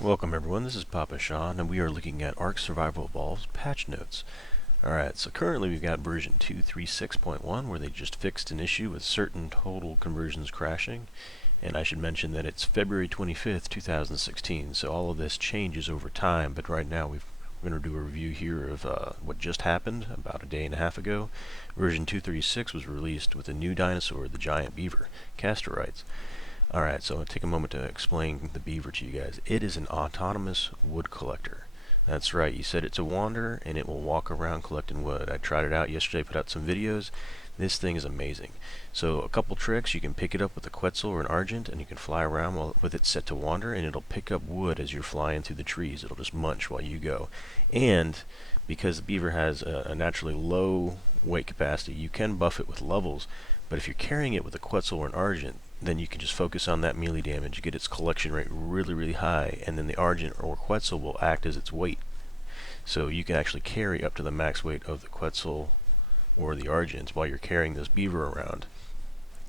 Welcome everyone, this is PapaSean, and we are looking at ARK Survival Evolved Patch Notes. Alright, so currently we've got version 236.1 where they just fixed an issue with certain total conversions crashing. And I should mention that it's February 25th, 2016, so all of this changes over time, but right now we're going to do a review here of what just happened about a day and a half ago. Version 236 was released with a new dinosaur, the giant beaver, Castorites. Alright, so I'm going to take a moment to explain the beaver to you guys. It is an autonomous wood collector. That's right, you set it to wander and it will walk around collecting wood. I tried it out yesterday, put out some videos. This thing is amazing. So a couple tricks: you can pick it up with a Quetzal or an Argent and you can fly around with it set to wander, and it'll pick up wood as you're flying through the trees. It'll just munch while you go. And because the beaver has a naturally low weight capacity, you can buff it with levels, but if you're carrying it with a Quetzal or an Argent, then you can just focus on that melee damage, get its collection rate really high, and then the Argent or Quetzal will act as its weight. So you can actually carry up to the max weight of the Quetzal or the Argent while you're carrying this beaver around.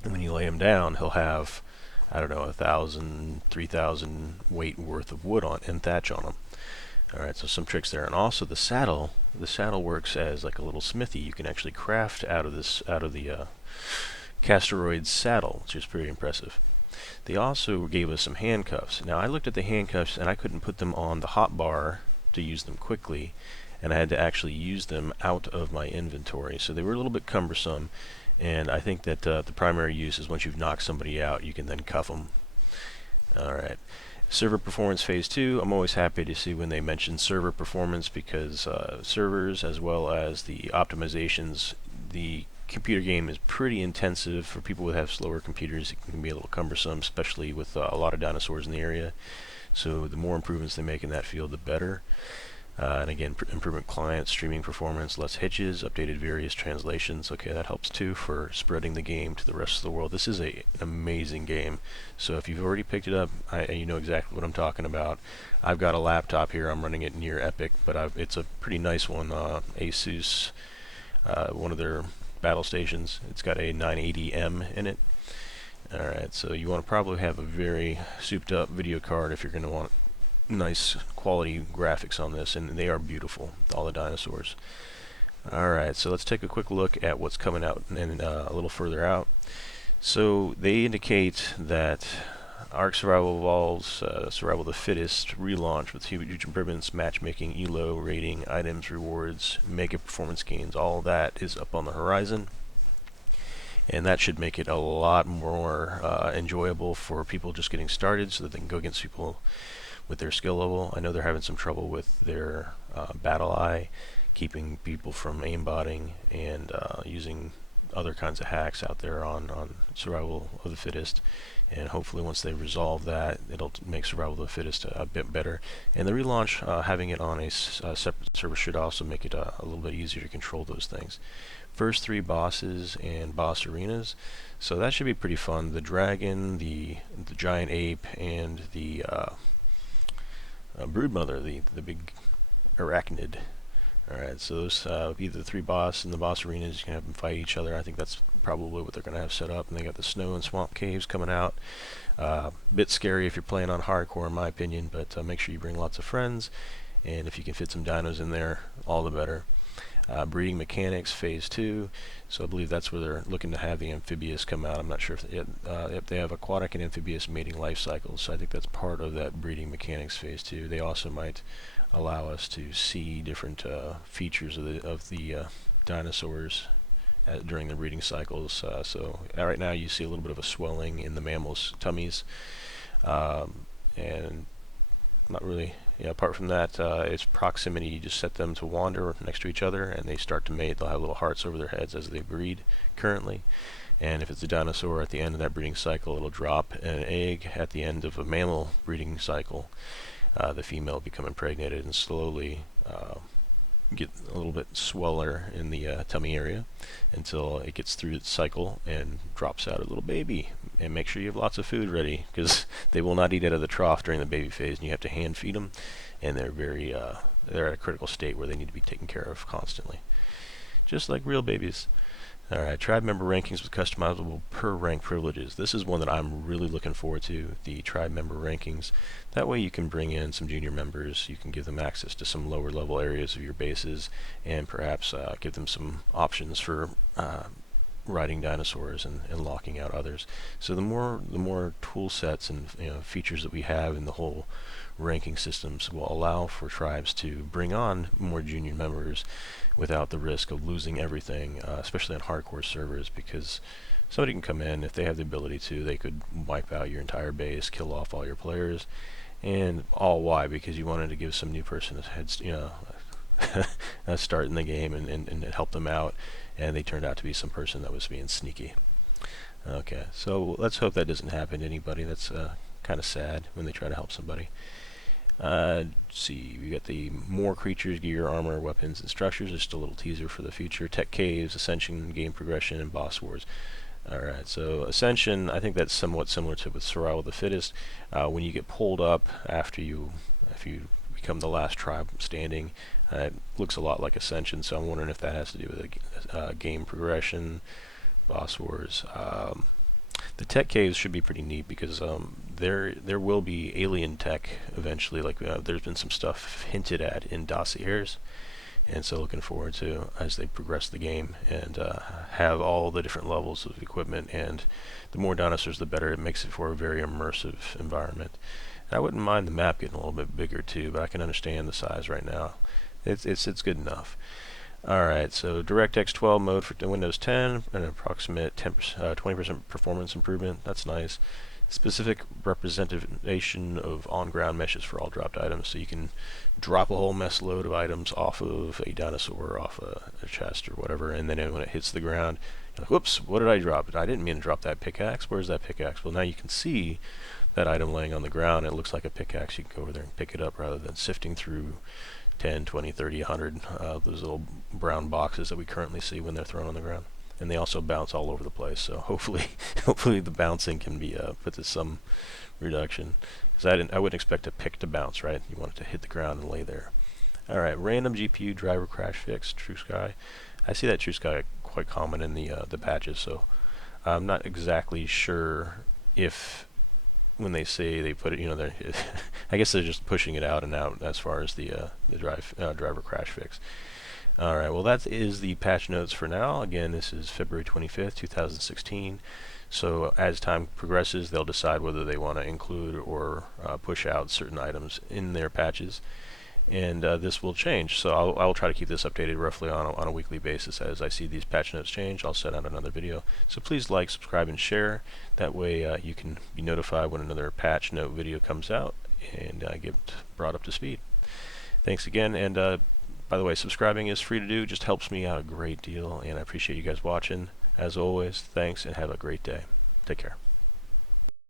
And when you lay him down, he'll have, I don't know, 1,000, 3,000 weight worth of wood on and thatch on him. Alright, so some tricks there. And also the saddle works as like a little smithy. You can actually craft out of the Castoroid's saddle, which is pretty impressive. They also gave us some handcuffs. Now I looked at the handcuffs and I couldn't put them on the hotbar to use them quickly, and I had to actually use them out of my inventory, so they were a little bit cumbersome. And I think that the primary use is once you've knocked somebody out, you can then cuff them. Alright. Server Performance Phase 2, I'm always happy to see when they mention server performance, because servers as well as the optimizations, the computer game is pretty intensive. For people who have slower computers, it can be a little cumbersome, especially with a lot of dinosaurs in the area. So the more improvements they make in that field, the better. And again, improvement client, streaming performance, less hitches, updated various translations. Okay, that helps too for spreading the game to the rest of the world. This is an amazing game. So if you've already picked it up, you know exactly what I'm talking about. I've got a laptop here. I'm running it near Epic, but it's a pretty nice one. Asus, one of their battle stations. It's got a 980M in it. Alright, so you want to probably have a very souped up video card if you're going to want nice quality graphics on this, and they are beautiful, all the dinosaurs. Alright, so let's take a quick look at what's coming out and a little further out. So they indicate that ARK Survival Evolves Survival the Fittest Relaunch with huge improvements, matchmaking, elo, rating, items, rewards, mega performance gains, all that is up on the horizon. And that should make it a lot more enjoyable for people just getting started, so that they can go against people with their skill level. I know they're having some trouble with their battle eye, keeping people from aimbotting and using other kinds of hacks out there on Survival of the Fittest. And hopefully once they resolve that, it'll make Survival of the Fittest a bit better. And the relaunch, having it on a separate server, should also make it a little bit easier to control those things. First 3 bosses and boss arenas, so that should be pretty fun. The dragon, the giant ape, and the broodmother, the big arachnid. Alright, so those be the 3 boss and the boss arenas. You can have them fight each other. I think that's probably what they're going to have set up. And they got the snow and swamp caves coming out. Bit scary if you're playing on hardcore, in my opinion, but make sure you bring lots of friends, and if you can fit some dinos in there, all the better. Breeding mechanics Phase 2, so I believe that's where they're looking to have the Amphibious come out. I'm not sure if they have Aquatic and Amphibious mating Lifecycles, so I think that's part of that breeding mechanics Phase 2. They also might allow us to see different features of the dinosaurs during the breeding cycles. So right now you see a little bit of a swelling in the mammals' tummies, and not really. Yeah, apart from that, it's proximity. You just set them to wander next to each other, and they start to mate. They'll have little hearts over their heads as they breed currently. And if it's a dinosaur, at the end of that breeding cycle, it'll drop an egg. At the end of a mammal breeding cycle, the female will become impregnated and slowly get a little bit sweller in the tummy area until it gets through its cycle and drops out a little baby. And make sure you have lots of food ready, because they will not eat out of the trough during the baby phase, and you have to hand feed them, and they're at a critical state where they need to be taken care of constantly, just like real babies. Alright, tribe member rankings with customizable per rank privileges. This is one that I'm really looking forward to, the tribe member rankings. That way you can bring in some junior members, you can give them access to some lower level areas of your bases, and perhaps give them some options for riding dinosaurs and locking out others. So the more tool sets and features that we have in the whole ranking systems will allow for tribes to bring on more junior members without the risk of losing everything, especially on hardcore servers, because somebody can come in, if they have the ability to, they could wipe out your entire base, kill off all your players, and all why? Because you wanted to give some new person a a start in the game and help them out, and they turned out to be some person that was being sneaky. Okay, so let's hope that doesn't happen to anybody. That's kind of sad when they try to help somebody. Let's see, we got the more creatures, gear, armor, weapons, and structures. Just a little teaser for the future. Tech caves, Ascension, game progression, and boss wars. Alright, so Ascension, I think that's somewhat similar to with Survival of the Fittest. When you get pulled up if you become the last tribe standing, it looks a lot like Ascension, so I'm wondering if that has to do with game progression, boss wars. The tech caves should be pretty neat because there will be alien tech eventually. Like there's been some stuff hinted at in dossiers, and so looking forward to as they progress the game and have all the different levels of equipment. And the more dinosaurs, the better. It makes it for a very immersive environment. And I wouldn't mind the map getting a little bit bigger too, but I can understand the size right now. It's good enough. Alright, so DirectX 12 mode for Windows 10, an approximate 20% performance improvement. That's nice. Specific representation of on-ground meshes for all dropped items, so you can drop a whole mess load of items off of a dinosaur, off a chest or whatever, and then when it hits the ground, you're like, whoops, what did I drop? I didn't mean to drop that pickaxe. Where's that pickaxe? Well, now you can see that item laying on the ground. It looks like a pickaxe. You can go over there and pick it up rather than sifting through 10, 20, 30, 100 those little brown boxes that we currently see when they're thrown on the ground. And they also bounce all over the place, so hopefully the bouncing can be put to some reduction. Because I wouldn't expect a pick to bounce, right? You want it to hit the ground and lay there. Alright, random GPU driver crash fix, TrueSky. I see that TrueSky quite common in the patches, so I'm not exactly sure if when they say they put it, they're I guess they're just pushing it out and out as far as the driver crash fix. Alright, well that is the patch notes for now. Again, this is February 25th, 2016. So as time progresses, they'll decide whether they want to include or push out certain items in their patches. And this will change, so I'll try to keep this updated roughly on a weekly basis. As I see these patch notes change, I'll send out another video. So please like, subscribe, and share. That way you can be notified when another patch note video comes out and get brought up to speed. Thanks again, and by the way, subscribing is free to do. Just helps me out a great deal, and I appreciate you guys watching. As always, thanks, and have a great day. Take care.